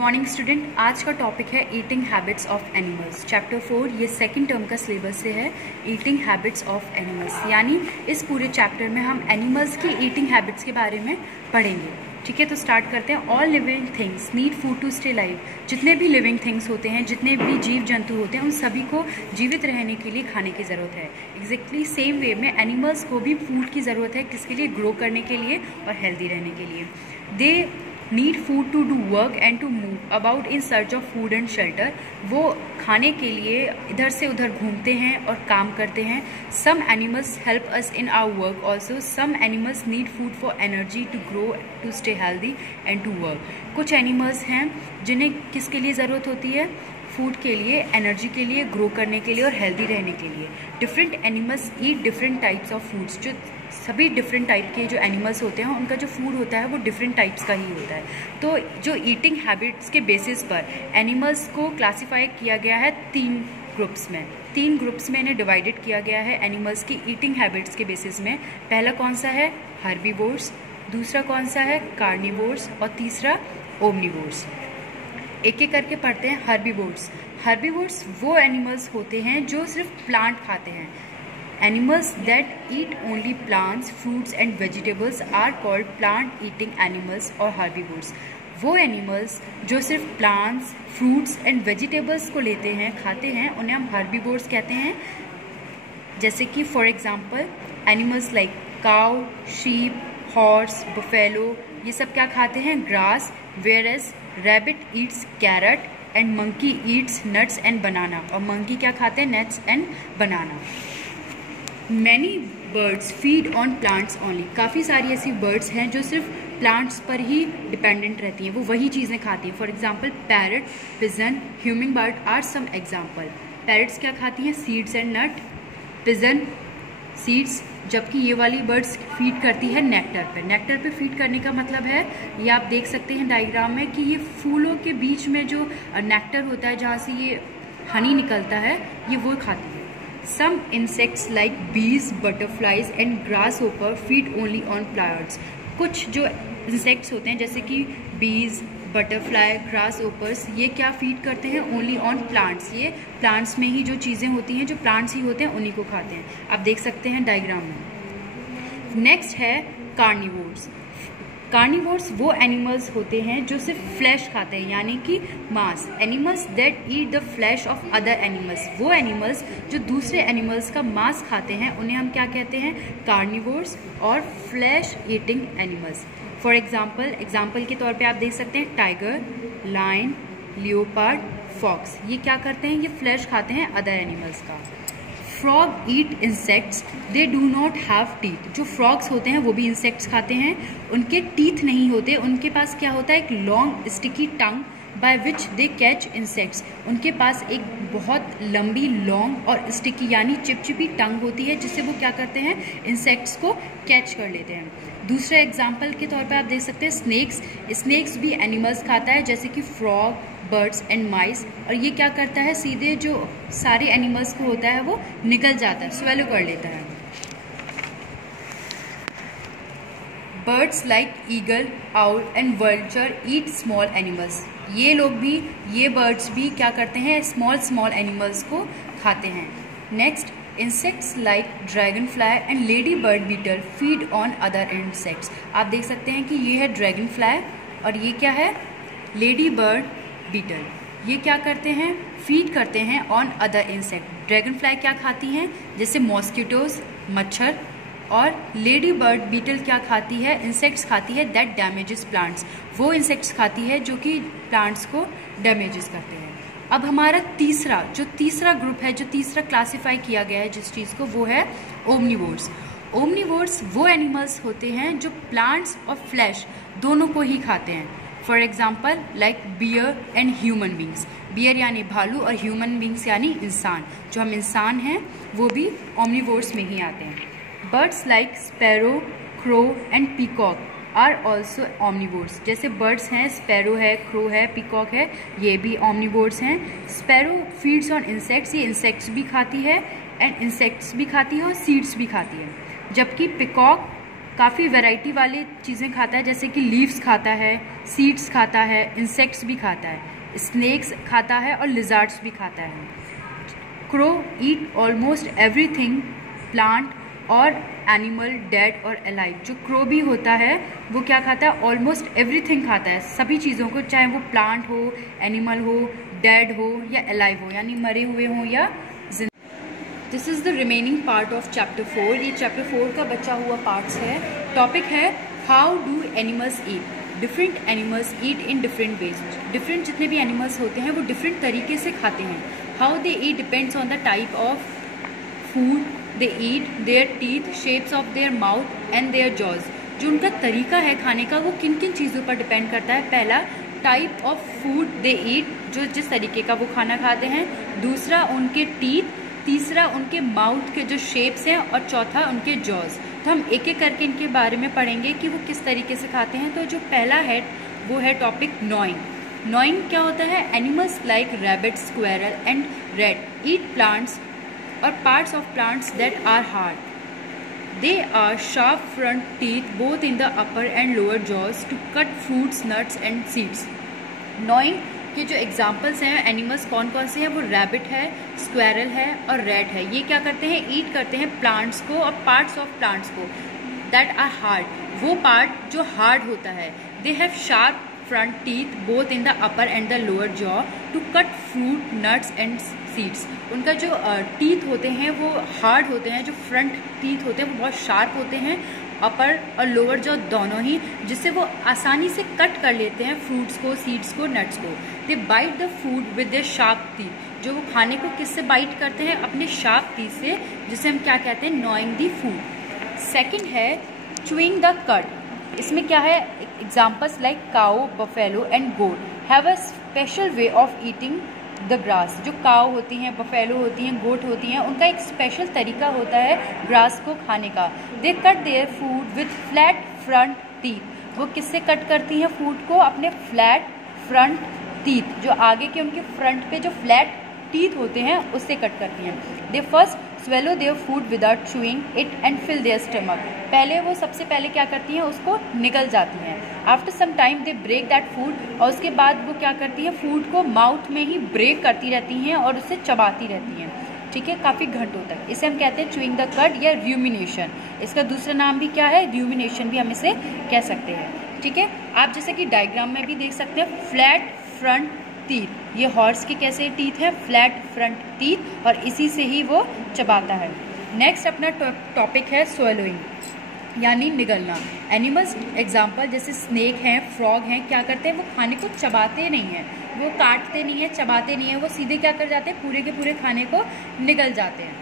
Morning student. आज का topic है eating habits of animals. Chapter 4 ये सेकंड टर्म का सिलेबस से है, ईटिंग हैबिट्स ऑफ एनिमल्स। यानी इस पूरे चैप्टर में हम एनिमल्स की ईटिंग हैबिट्स के बारे में पढ़ेंगे। ठीक है, तो स्टार्ट करते हैं। All living things need food to stay live. जितने भी लिविंग थिंग्स होते हैं, जितने भी जीव जंतु होते हैं, उन सभी को जीवित रहने के लिए खाने की ज़रूरत है। एग्जैक्टली सेम वे में एनिमल्स को भी फूड की ज़रूरत है। किसके लिए? ग्रो करने के लिए और हेल्दी रहने के लिए। They need food to do work and to move about in search of food and shelter. वो खाने के लिए इधर से उधर घूमते हैं और काम करते हैं। Some animals help us in our work also. Some animals need food for energy to grow to stay healthy and to work. कुछ एनिमल्स हैं जिन्हें किसके लिए ज़रूरत होती है? फूड के लिए, एनर्जी के लिए, ग्रो करने के लिए और हेल्दी रहने के लिए। Different animals eat different types of foods. जो सभी डिफरेंट टाइप के जो एनिमल्स होते हैं उनका जो फूड होता है वो डिफरेंट टाइप्स का ही होता है। तो जो ईटिंग हैबिट्स के बेसिस पर एनिमल्स को क्लासीफाई किया गया है तीन ग्रुप्स में इन्हें डिवाइडेड किया गया है एनिमल्स की ईटिंग हैबिट्स के बेसिस में। पहला कौन सा है? हर्बीवोर्स। दूसरा कौन सा है? कार्निवोर्स। और तीसरा ओमनिवोर्स। एक एक करके पढ़ते हैं। हर्बीवोर्स वो एनिमल्स होते हैं जो सिर्फ प्लांट खाते हैं। Animals that eat only plants, fruits and vegetables are called plant eating animals or herbivores. वो एनिमल्स जो सिर्फ प्लांट्स, फ्रूट्स एंड वेजिटेबल्स को लेते हैं, खाते हैं, उन्हें हम हर्बीवोर्स कहते हैं। जैसे कि for example animals like cow, sheep, horse, buffalo, ये सब क्या खाते हैं? Grass. Whereas rabbit eats carrot and monkey eats nuts and banana. और मंकी क्या खाते हैं? Nuts and banana. Many birds feed on plants only. काफ़ी सारी ऐसी बर्ड्स हैं जो सिर्फ प्लांट्स पर ही डिपेंडेंट रहती हैं, वो वही चीज़ें खाती हैं। For example parrot, pigeon, humming bird are some example. Parrots क्या खाती हैं? Seeds and nut. Pigeon seeds, जबकि ये वाली बर्ड्स फीड करती है नेक्टर पे। नेक्टर पे फीड करने का मतलब है, ये आप देख सकते हैं डायग्राम में, कि ये फूलों के बीच में जो नेक्टर होता है, जहाँ से ये हनी निकलता है, ये वो खाती है। Some insects like bees, butterflies and grasshopper feed only on plants. कुछ जो इंसेक्ट्स होते हैं जैसे कि बीज, बटरफ्लाई, ग्रासहोपर्स, ये क्या फीड करते हैं? Only on plants. ये प्लांट्स में ही जो चीज़ें होती हैं, जो प्लांट्स ही होते हैं, उन्हीं को खाते हैं। आप देख सकते हैं डायग्राम में। नेक्स्ट है कार्निवोर्स। कार्निवोर्स वो एनिमल्स होते हैं जो सिर्फ फ्लैश खाते हैं, यानी कि मांस। Animals that eat the flash of other animals. वो एनिमल्स जो दूसरे एनिमल्स का मांस खाते हैं, उन्हें हम क्या कहते हैं? कार्निवोर्स और flash eating animals. For example के तौर पे आप देख सकते हैं टाइगर, लायन, लियोपार्ड, फॉक्स। ये क्या करते हैं? ये फ्लैश खाते हैं अदर एनिमल्स का। Frog eat insects, they do not have teeth. जो फ्रॉग्स होते हैं वो भी इंसेक्ट्स खाते हैं, उनके टीथ नहीं होते। उनके पास क्या होता है? एक long sticky tongue by which they catch insects. उनके पास एक बहुत लंबी, लॉन्ग और स्टिकी यानी चिपचिपी टंग होती है, जिससे वो क्या करते हैं? इंसेक्ट्स को कैच कर लेते हैं। दूसरे एग्जाम्पल के तौर पर आप देख सकते हैं स्नेक्स भी एनिमल्स खाता है, जैसे कि फ्रॉग, बर्ड्स एंड माइस। और ये क्या करता है? सीधे जो सारे एनिमल्स को होता है वो निकल जाता है, स्वेलो कर लेता है। Birds like eagle, owl and vulture eat small animals. ये बर्ड्स भी क्या करते हैं? स्मॉल एनिमल्स को खाते हैं। Next, insects like dragonfly and ladybird beetle feed on other insects. आप देख सकते हैं कि ये है ड्रैगन फ्लाई और ये क्या है? Ladybird beetle. ये क्या करते हैं? फीड करते हैं on other insect. Dragonfly क्या खाती हैं? जैसे मॉस्किटोज, मच्छर। और लेडी बर्ड बीटल क्या खाती है? इंसेक्ट्स खाती है दैट डैमेजेस प्लांट्स। वो इंसेक्ट्स खाती है जो कि प्लांट्स को डैमेजेस करते हैं। अब हमारा तीसरा ग्रुप है, जो तीसरा क्लासीफाई किया गया है जिस चीज़ को, वो है ओमनिवोर्स। ओमनिवोर्स वो एनिमल्स होते हैं जो प्लांट्स और फ्लैश दोनों को ही खाते हैं। For example like bear and human beings. Bear यानी भालू और ह्यूमन बींग्स यानी इंसान। जो हम इंसान हैं वो भी ओमनिवोर्स में ही आते हैं। Birds like sparrow, crow and peacock are also omnivores. जैसे बर्ड्स हैं, स्पैरो है, क्रो है, पीकॉक है, ये भी ओमनिवोर्स हैं। स्पैरो फीड्स ऑन इंसेक्ट्स, ये इंसेक्ट्स भी खाती है और सीड्स भी खाती है। जबकि पीकॉक काफ़ी वैरायटी वाली चीज़ें खाता है, जैसे कि लीव्स खाता है, सीड्स खाता है, इंसेक्ट्स भी खाता है, स्नेक्स खाता है और लिजार्ड्स भी खाता है। क्रो ईट ऑलमोस्ट एवरीथिंग प्लांट और एनिमल डेड और अलाइव। जो क्रो भी होता है वो क्या खाता है, ऑलमोस्ट एवरीथिंग खाता है, सभी चीज़ों को, चाहे वो प्लांट हो, एनिमल हो, डेड हो या अलाइव हो, यानी मरे हुए हों या जिंदा। This is the remaining part of chapter 4। ये चैप्टर 4 का बचा हुआ पार्ट्स है। टॉपिक है how do animals eat. Different animals eat in different ways. Different जितने भी एनिमल्स होते हैं वो डिफरेंट तरीके से खाते हैं। How they eat depends on the type of food they eat, their teeth, shapes of their mouth and their jaws. जो उनका तरीका है खाने का वो किन किन चीज़ों पर डिपेंड करता है। पहला, टाइप ऑफ फूड दे ईट, जो जिस तरीके का वो खाना खाते हैं। दूसरा, उनके टीथ। तीसरा, उनके माउथ के जो शेप्स हैं। और चौथा, उनके जॉज। तो हम एक एक करके इनके बारे में पढ़ेंगे कि वो किस तरीके से खाते हैं। तो जो पहला है वो है टॉपिक नॉइंग। नॉइंग क्या होता है? Animals like rabbit, squirrel and rat eat plants or parts of plants that are hard. They are sharp front teeth both in the upper and lower jaws to cut fruits, nuts and seeds. Gnawing के जो examples हैं animals कौन कौन से हैं, वो rabbit है, squirrel है और रैट है। ये क्या करते हैं? ईट करते हैं प्लांट्स को और पार्ट्स ऑफ प्लांट्स को दैट आर हार्ड, वो पार्ट जो हार्ड होता है। They have sharp front teeth both in the upper and the lower jaw to cut fruit, nuts and seeds. उनका जो टीथ होते हैं वो हार्ड होते हैं, जो फ्रंट टीथ होते हैं वो बहुत शार्प होते हैं, अपर और लोअर जॉ दोनों ही, जिससे वो आसानी से कट कर लेते हैं फ्रूट्स को, सीड्स को, नट्स को। They bite the food with their sharp teeth. जो वो खाने को किससे बाइट करते हैं? अपने शार्प टीथ से, जिसे हम क्या कहते हैं? Knowing the food. सेकेंड है च्यूइंग द कड। इसमें क्या है? Examples like cow, buffalo and got have a special way of eating the grass. जो काऊ होती हैं, बफेलो होती हैं, गोट होती हैं, उनका एक स्पेशल तरीका होता है ग्रास को खाने का। They cut their food with flat front teeth. वो किससे कट करती हैं फूड को? अपने फ्लैट फ्रंट टीथ, जो आगे के उनके फ्रंट पे जो फ्लैट टीथ होते हैं उससे कट करती हैं। They first swallow their food without chewing it and fill their stomach. पहले वो सबसे पहले क्या करती हैं? उसको निगल जाती हैं। After some time they break that food, और उसके बाद वो क्या करती हैं? फूड को माउथ में ही ब्रेक करती रहती हैं और उसे चबाती रहती हैं, ठीक है, काफ़ी घंटों तक। इसे हम कहते हैं च्यूइंग द कड या र्यूमिनेशन। इसका दूसरा नाम भी क्या है? र्यूमिनेशन भी हम इसे कह सकते हैं, ठीक है। आप जैसे कि डायग्राम में भी देख सकते हैं, फ्लैट फ्रंट टीथ। ये हॉर्स के कैसे टीथ है? फ्लैट फ्रंट टीथ, और इसी से ही वो चबाता है। नेक्स्ट अपना टॉपिक है स्वैलोइंग, यानी निगलना। एनिमल्स एग्जाम्पल जैसे स्नेक हैं, फ्रॉग हैं, क्या करते हैं? वो खाने को चबाते नहीं हैं, वो काटते नहीं हैं, चबाते नहीं हैं, वो सीधे क्या कर जाते हैं? पूरे के पूरे खाने को निगल जाते हैं।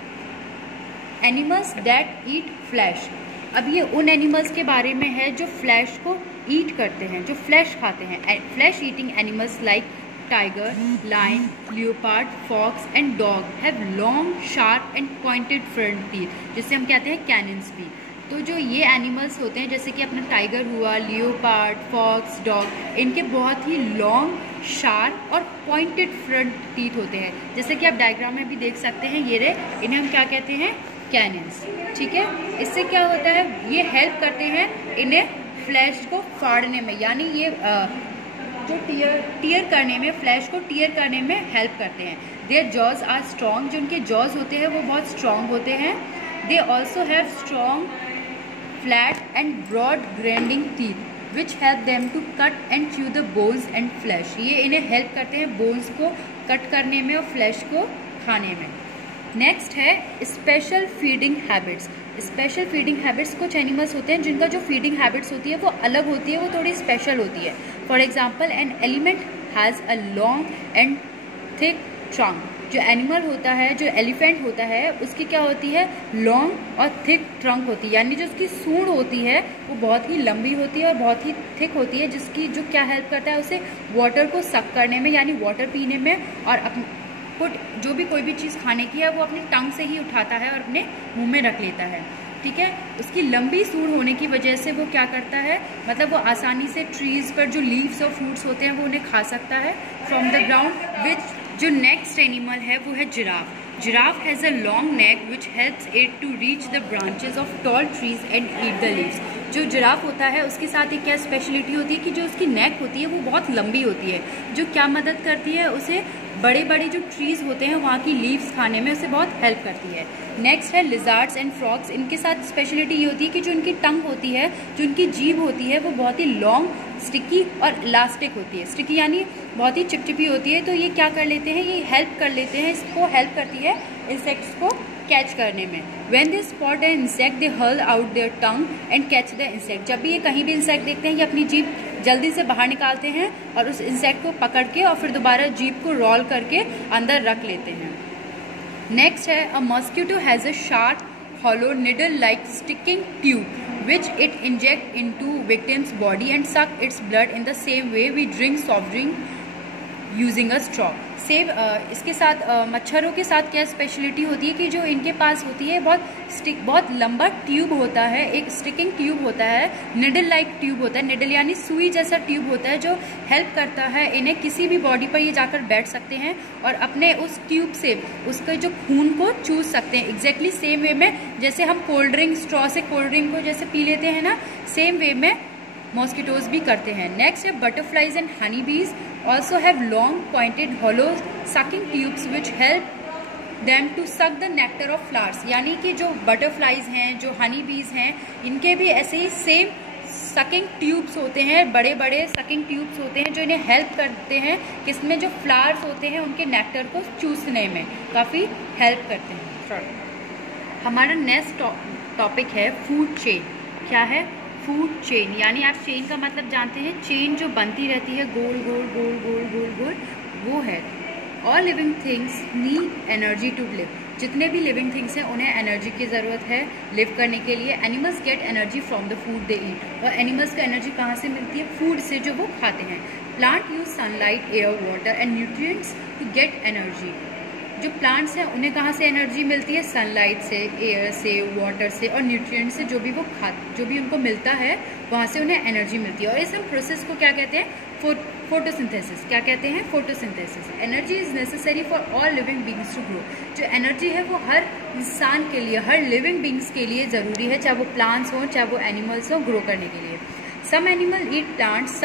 Animals that eat flash. अब ये उन एनिमल्स के बारे में है जो फ्लैश को ईट करते हैं, जो फ्लैश खाते हैं। Flesh eating animals like tiger, lion, leopard, fox and dog have long, sharp and pointed front teeth, जिसे हम कहते हैं कैनिन्स भी। तो जो ये एनिमल्स होते हैं, जैसे कि अपना टाइगर हुआ, लियोपार्ड, फॉक्स, डॉग, इनके बहुत ही लॉन्ग, शार्प और पॉइंटेड फ्रंट टीथ होते हैं। जैसे कि आप डायग्राम में भी देख सकते हैं, ये रहे, इन्हें हम क्या कहते हैं? कैनिन्स, ठीक है। इससे क्या होता है? ये हेल्प करते हैं इन्हें फ्लैश को फाड़ने में, यानी ये जो टीयर करने में, फ्लैश को टीयर करने में हेल्प करते हैं। Their jaws are strong. जो उनके जॉज होते हैं वो बहुत स्ट्रॉन्ग होते हैं। They also have strong, flat and broad grinding teeth which help them to cut and chew the bones and flesh. ये इन्हें हेल्प करते हैं बोन्स को कट करने में और फ्लैश को खाने में। नेक्स्ट है special feeding habits. Special feeding habits, कुछ एनिमल्स होते हैं जिनका जो फीडिंग हैबिट्स होती है वो अलग होती है, वो थोड़ी स्पेशल होती है। For example, an elephant has a long and thick trunk. जो एनिमल होता है, जो एलिफेंट होता है, उसकी क्या होती है? लॉन्ग और थिक ट्रंक होती है, यानी जो उसकी सूंड होती है वो बहुत ही लंबी होती है और बहुत ही थिक होती है, जिसकी जो क्या हेल्प करता है उसे वाटर को सक करने में, यानी वाटर पीने में, और जो भी कोई भी चीज़ खाने की है वो अपनी टंग से ही उठाता है और अपने मुंह में रख लेता है, ठीक है। उसकी लंबी सूंड होने की वजह से वो क्या करता है? मतलब वो आसानी से ट्रीज़ पर जो लीव्स और फ्रूट्स होते हैं वो उन्हें खा सकता है फ्रॉम द ग्राउंड। विच जो नेक्स्ट एनिमल है वो है giraffe. Giraffe has a long neck which helps it to reach the branches of tall trees and eat the leaves. जो जिराफ होता है उसके साथ एक क्या स्पेशलिटी होती है कि जो उसकी नेक होती है वो बहुत लंबी होती है, जो क्या मदद करती है उसे बड़े बड़े जो ट्रीज़ होते हैं वहाँ की लीव्स खाने में उसे बहुत हेल्प करती है। नेक्स्ट है लिजार्ड्स एंड फ्रॉग्स। इनके साथ स्पेशलिटी ये होती है कि जो उनकी टंग होती है, जो उनकी जीभ होती है, वो बहुत ही लॉन्ग, स्टिकी और इलास्टिक होती है। स्टिकी यानी बहुत ही चिपचिपी होती है। तो ये क्या कर लेते हैं, ये हेल्प कर लेते हैं, इसको हेल्प करती है इंसेक्ट्स को कैच करने में। When they spot an insect, they hurl out their tongue and catch the insect। जब भी ये कहीं भी इंसेक्ट देखते हैं ये अपनी जीभ जल्दी से बाहर निकालते हैं और उस इंसेक्ट को पकड़ के और फिर दोबारा जीभ को रोल करके अंदर रख लेते हैं। नेक्स्ट है a mosquito has a sharp hollow needle like sticking tube which it inject into victim's body and suck its blood in the same way we drink soft drink using a straw. Same इसके साथ मच्छरों के साथ क्या speciality होती है कि जो इनके पास होती है बहुत लंबा ट्यूब होता है, एक स्टिकिंग ट्यूब होता है, निडल लाइक ट्यूब होता है, निडल यानी सुई जैसा ट्यूब होता है जो हेल्प करता है इन्हें किसी भी बॉडी पर ये जाकर बैठ सकते हैं और अपने उस ट्यूब से उसके जो खून को चूस सकते हैं। एग्जैक्टली सेम वे में जैसे हम कोल्ड ड्रिंक स्ट्रॉ से कोल्ड ड्रिंक को जैसे पी लेते हैं ना, सेम वे में मॉस्किटोज भी करते हैं। नेक्स्ट है बटरफ्लाइज एंड हनी बीज also have long pointed hollow sucking tubes which help them to suck the nectar of flowers। यानी कि जो बटरफ्लाइज हैं, जो हनी बीज हैं, इनके भी ऐसे ही सेम सकिंग ट्यूब्स होते हैं, बड़े बड़े सकिंग ट्यूब्स होते हैं जो इन्हें हेल्प करते हैं किसमें, जो फ्लावर्स होते हैं उनके नेक्टर को चूसने में काफ़ी हेल्प करते हैं। हमारा नेक्स्ट टॉपिक है फूड चेन। क्या है फूड चेन, यानी आप चेन का मतलब जानते हैं, चेन जो बनती रहती है गोल गोल गोल गोल गोल गोल, वो है all living things need energy to live. जितने भी लिविंग थिंग्स हैं उन्हें एनर्जी की ज़रूरत है लिव करने के लिए। Animals get energy from the food they eat. और एनिमल्स को एनर्जी कहाँ से मिलती है, फूड से जो वो खाते हैं। Plant use sunlight, air, water and nutrients to get energy. जो प्लांट्स हैं उन्हें कहाँ से एनर्जी मिलती है, सनलाइट से, एयर से, वाटर से और न्यूट्रिएंट से, जो भी उनको मिलता है वहाँ से उन्हें एनर्जी मिलती है। और इस हम प्रोसेस को क्या कहते हैं, फोटोसिंथेसिस। क्या कहते हैं, photosynthesis. Energy is necessary for all living beings to grow. जो एनर्जी है वो हर इंसान के लिए, हर लिविंग बींग्स के लिए ज़रूरी है, चाहे वो प्लांट्स हों चाहे वो एनिमल्स हों, ग्रो करने के लिए। Some animal eat plants,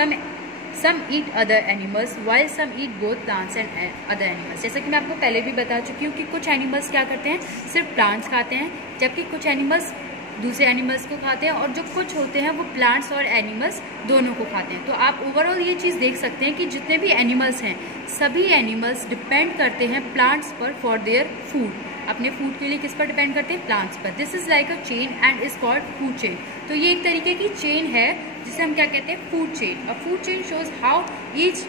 some eat other animals while some eat both plants and other animals. जैसा कि मैं आपको पहले भी बता चुकी हूँ कि कुछ एनिमल्स क्या करते हैं, सिर्फ प्लांट्स खाते हैं, जबकि कुछ एनिमल्स दूसरे एनिमल्स को खाते हैं, और जो कुछ होते हैं वो प्लांट्स और एनिमल्स दोनों को खाते हैं। तो आप ओवरऑल ये चीज़ देख सकते हैं कि जितने भी एनिमल्स हैं सभी एनिमल्स डिपेंड करते हैं प्लांट्स पर फॉर देयर फूड। अपने फूड के लिए किस पर डिपेंड करते हैं, प्लांट्स पर। This is like a chain and is called food chain. तो ये एक तरीके की चेन है जिसे हम क्या कहते हैं, food chain. A food chain shows how each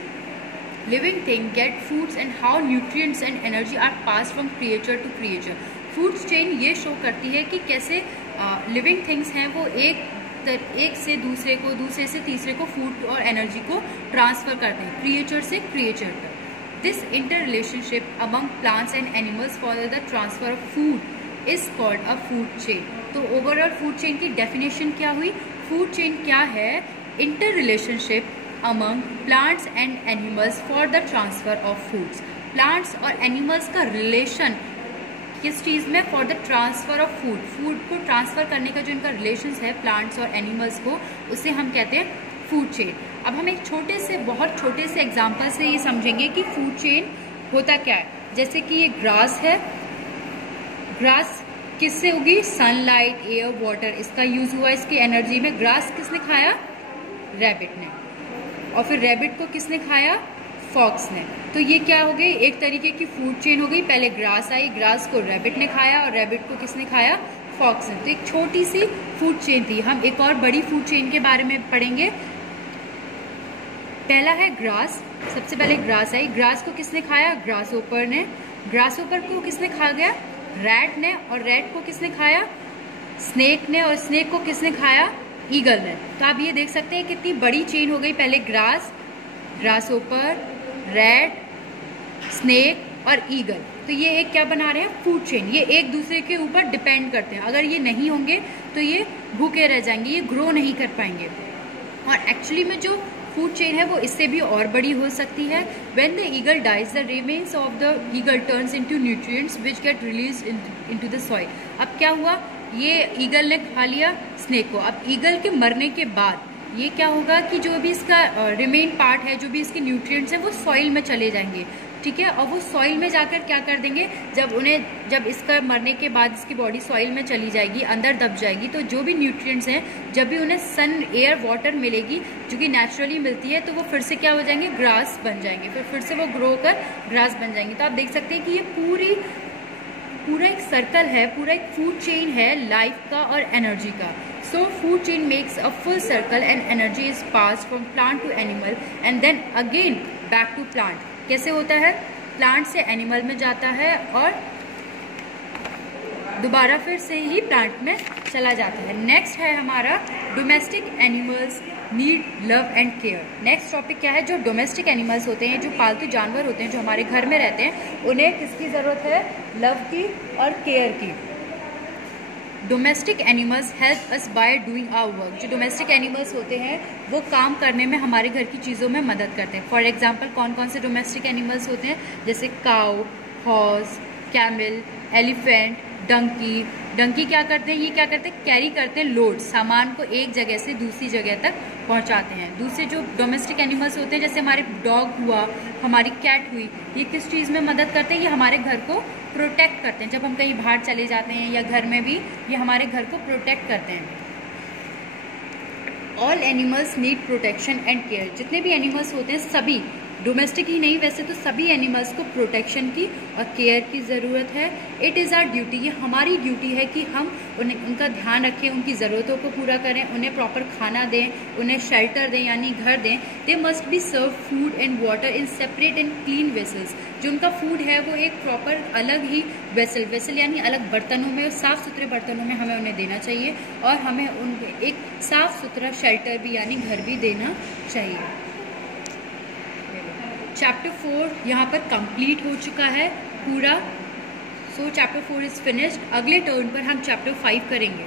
living thing get foods and how nutrients and energy are passed from creature to creature। Food chain ये शो करती है कि कैसे लिविंग थिंग्स हैं वो एक से दूसरे को, दूसरे से तीसरे को फूड और एनर्जी को ट्रांसफ़र करते हैं, क्रिएचर से क्रिएचर तक। This inter relationship among plants and animals for the transfer of food is called a food chain. तो ओवरऑल फूड चेन की डेफिनेशन क्या हुई, फूड चेन क्या है, inter relationship among plants and animals for the transfer of foods. Plants और animals का relation किस चीज़ में, for the transfer of food. Food को ट्रांसफ़र करने का जो इनका रिलेशंस है प्लांट्स और एनिमल्स को, उसे हम कहते हैं फूड चेन। अब हम एक छोटे से, बहुत छोटे से एग्जाम्पल से ये समझेंगे कि फूड चेन होता क्या है। जैसे कि ये ग्रास है, ग्रास किससे उगी, सनलाइट, एयर, वाटर, इसका यूज़ हुआ इसकी एनर्जी में। ग्रास किसने खाया, रैबिट ने, और फिर रैबिट को किसने खाया, फॉक्स ने। तो ये क्या हो गई, एक तरीके की फूड चेन हो गई। पहले ग्रास आई, ग्रास को रैबिट ने खाया और रैबिट को किसने खाया, फॉक्स ने। तो एक छोटी सी फूड चेन थी। हम एक और बड़ी फूड चेन के बारे में पढ़ेंगे। पहला है ग्रास। सबसे पहले ग्रास आई, ग्रास को किसने खाया, ग्रासहोपर ने। ग्रासहोपर को किसने खा गया, रैट ने, और रैट को किसने खाया, स्नेक ने, और स्नेक को किसने खाया, ईगल ने। तो आप ये देख सकते हैं कितनी बड़ी चेन हो गई। पहले ग्रास, ग्रासहोपर, रैट, स्नेक और ईगल। तो ये एक क्या बना रहे हैं, फूड चेन। ये एक दूसरे के ऊपर डिपेंड करते हैं। अगर ये नहीं होंगे तो ये भूखे रह जाएंगे, ये ग्रो नहीं कर पाएंगे। और एक्चुअली में जो फूड चेन है वो इससे भी और बड़ी हो सकती है। When the eagle dies the remains of the eagle turns into nutrients which get released into the soil. अब क्या हुआ, ये ईगल ने खा लिया स्नेक को। अब ईगल के मरने के बाद ये क्या होगा कि जो भी इसका रिमेन पार्ट है, जो भी इसके न्यूट्रिएंट्स हैं, वो सॉइल में चले जाएंगे, ठीक है। और वो सॉइल में जाकर क्या कर देंगे, जब इसका मरने के बाद इसकी बॉडी सॉइल में चली जाएगी, अंदर दब जाएगी, तो जो भी न्यूट्रिएंट्स हैं, जब भी उन्हें सन, एयर, वाटर मिलेगी जो कि नेचुरली मिलती है, तो वो फिर से क्या हो जाएंगे, ग्रास बन जाएंगे, फिर से वो ग्रो कर ग्रास बन जाएंगे। तो आप देख सकते हैं कि ये पूरा एक सर्कल है, पूरा एक फूड चेन है लाइफ का और एनर्जी का। So food chain makes a full circle and energy is pass from plant to animal and then again back to plant. कैसे होता है, प्लांट से एनिमल में जाता है और दोबारा फिर से ही प्लांट में चला जाता है। नेक्स्ट है हमारा domestic animals need love and care. Next topic क्या है, जो डोमेस्टिक एनिमल्स होते हैं, जो पालतू जानवर होते हैं, जो हमारे घर में रहते हैं, उन्हें किसकी ज़रूरत है, लव की और केयर की। Domestic animals help us by doing our work. जो डोमेस्टिक एनिमल्स होते हैं वो काम करने में हमारे घर की चीज़ों में मदद करते हैं। फॉर एग्जांपल कौन कौन से डोमेस्टिक एनिमल्स होते हैं, जैसे cow, horse, camel, elephant, donkey. Donkey क्या करते हैं, ये क्या करते हैं, कैरी करते हैं लोड, सामान को एक जगह से दूसरी जगह तक पहुंचाते हैं। दूसरे जो डोमेस्टिक एनिमल्स होते हैं, जैसे हमारे डॉग हुआ, हमारी कैट हुई, ये किस चीज़ में मदद करते हैं, ये हमारे घर को प्रोटेक्ट करते हैं। जब हम कहीं बाहर चले जाते हैं या घर में भी, ये हमारे घर को प्रोटेक्ट करते हैं। All animals need protection and care. जितने भी एनिमल्स होते हैं सभी, डोमेस्टिक ही नहीं, वैसे तो सभी एनिमल्स को प्रोटेक्शन की और केयर की ज़रूरत है। इट इज़ आवर ड्यूटी, ये हमारी ड्यूटी है कि हम उनका ध्यान रखें, उनकी ज़रूरतों को पूरा करें, उन्हें प्रॉपर खाना दें, उन्हें शेल्टर दें यानी घर दें। They must be serve food and water in separate and clean vessels. जो उनका फूड है वो एक प्रॉपर अलग ही वेसल यानी अलग बर्तनों में, साफ़ सुथरे बर्तनों में हमें उन्हें देना चाहिए, और हमें उनके एक साफ़ सुथरा शेल्टर भी यानी घर भी देना चाहिए। चैप्टर 4 यहाँ पर कंप्लीट हो चुका है पूरा। सो चैप्टर 4 इज़ फिनिश्ड। अगले टर्न पर हम चैप्टर 5 करेंगे।